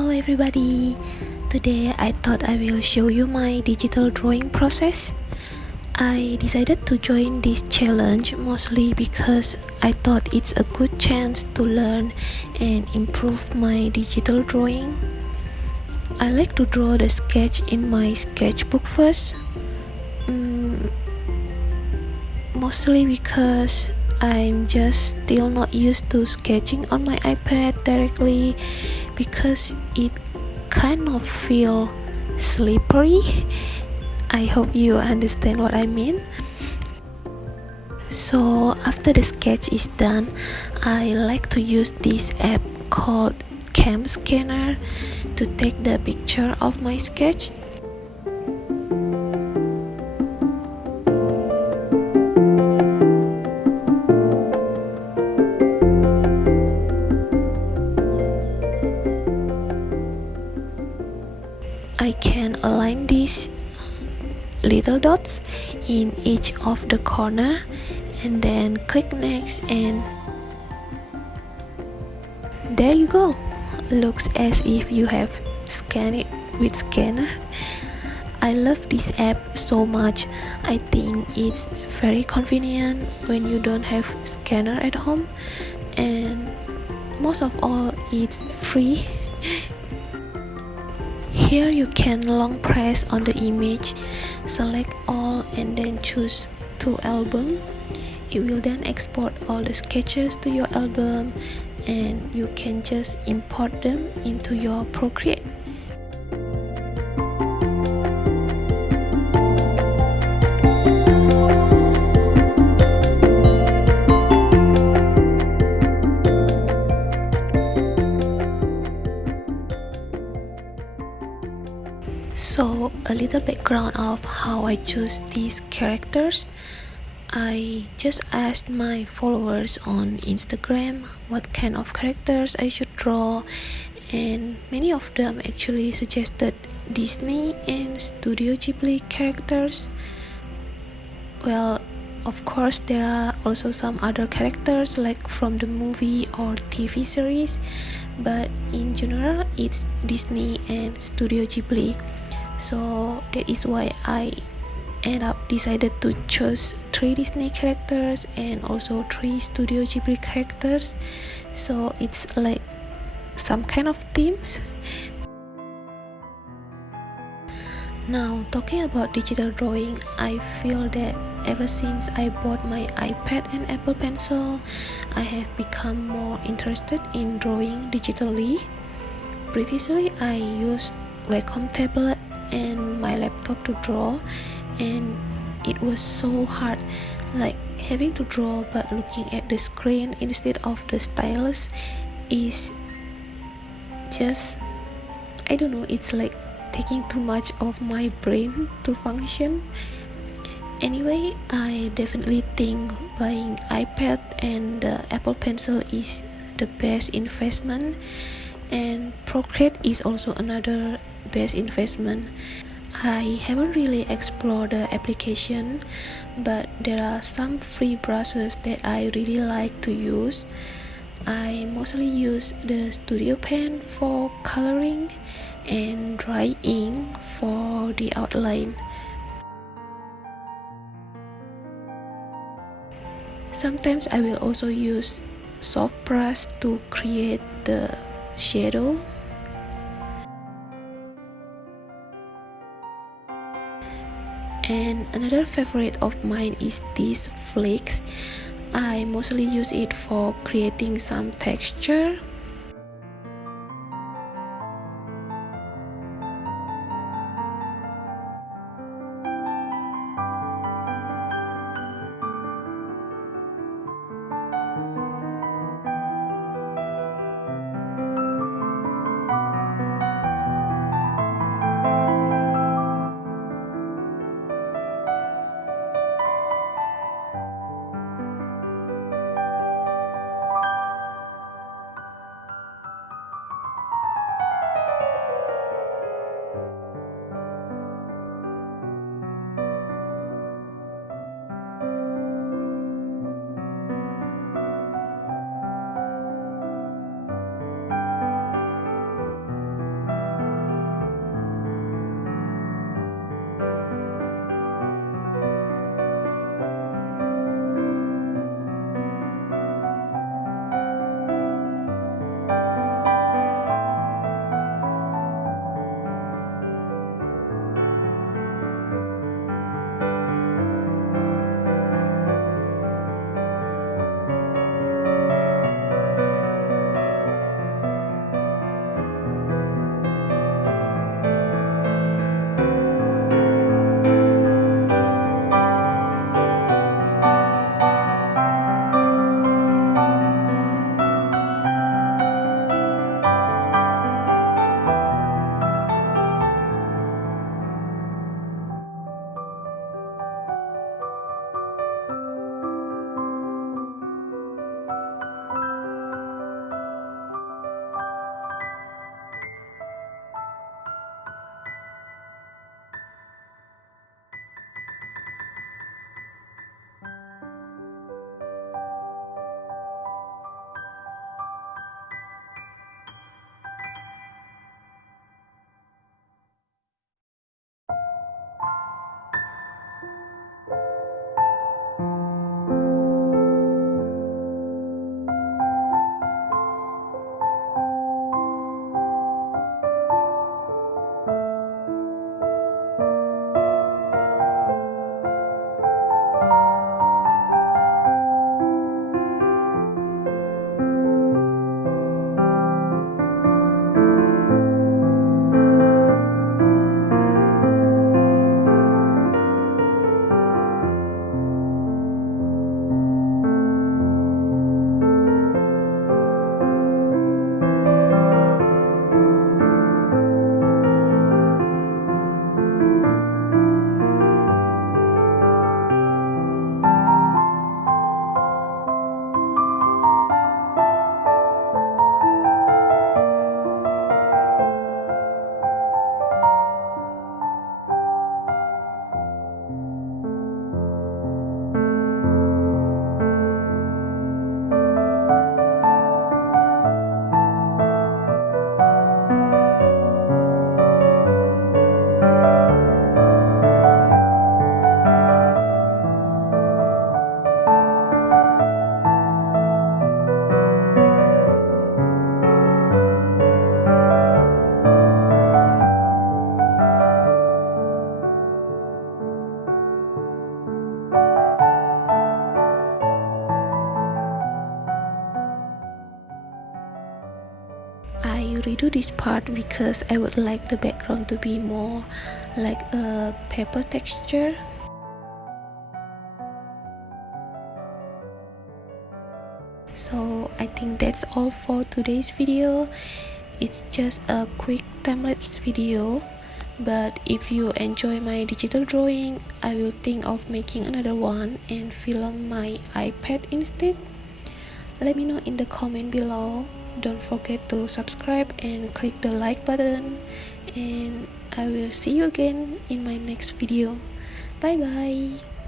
Hello everybody! Today I thought I will show you my digital drawing process. I decided to join this challenge mostly because I thought it's a good chance to learn and improve my digital drawing. I like to draw the sketch in my sketchbook first, mostly because I'm just still not used to sketching on my iPad directly because it kind of feel slippery. I hope you understand what I mean. So after the sketch is done, I like to use this app called Cam Scanner to take the picture of my sketch. I can align these little dots in each of the corner and then click next, and there you go. Looks as if you have scanned it with scanner. I love this app so much. I think it's very convenient when you don't have scanner at home, and most of all it's free. Here you can long press on the image, select all and then choose to album. It will then export all the sketches to your album and you can just import them into your Procreate. So a little background of how I choose these characters. I just asked my followers on Instagram what kind of characters I should draw, and many of them actually suggested Disney and Studio Ghibli characters. Well, of course there are also some other characters like from the movie or TV series, but in general it's Disney and Studio Ghibli. So that is why I decided to choose 3 Disney characters and also 3 Studio Ghibli characters, so it's like some kind of themes. Now talking about digital drawing, I feel that ever since I bought my iPad and Apple Pencil, I have become more interested in drawing digitally. Previously I used Wacom tablet and my laptop to draw, and it was so hard, like having to draw but looking at the screen instead of the stylus is just, I don't know, it's like taking too much of my brain to function. Anyway, I definitely think buying iPad and the Apple Pencil is the best investment, and Procreate is also another best investment. I haven't really explored the application, but there are some free brushes that I really like to use. I mostly use the Studio Pen for coloring and dry ink for the outline. Sometimes I will also use soft brush to create the shadow. And another favorite of mine is this Flix. I mostly use it for creating some texture. do this part because I would like the background to be more like a paper texture. So I think that's all for today's video. It's just a quick time-lapse video, but if you enjoy my digital drawing, I will think of making another one and film my iPad instead. Let me know in the comment below. Don't forget to subscribe and click the like button, and I will see you again in my next video. Bye bye.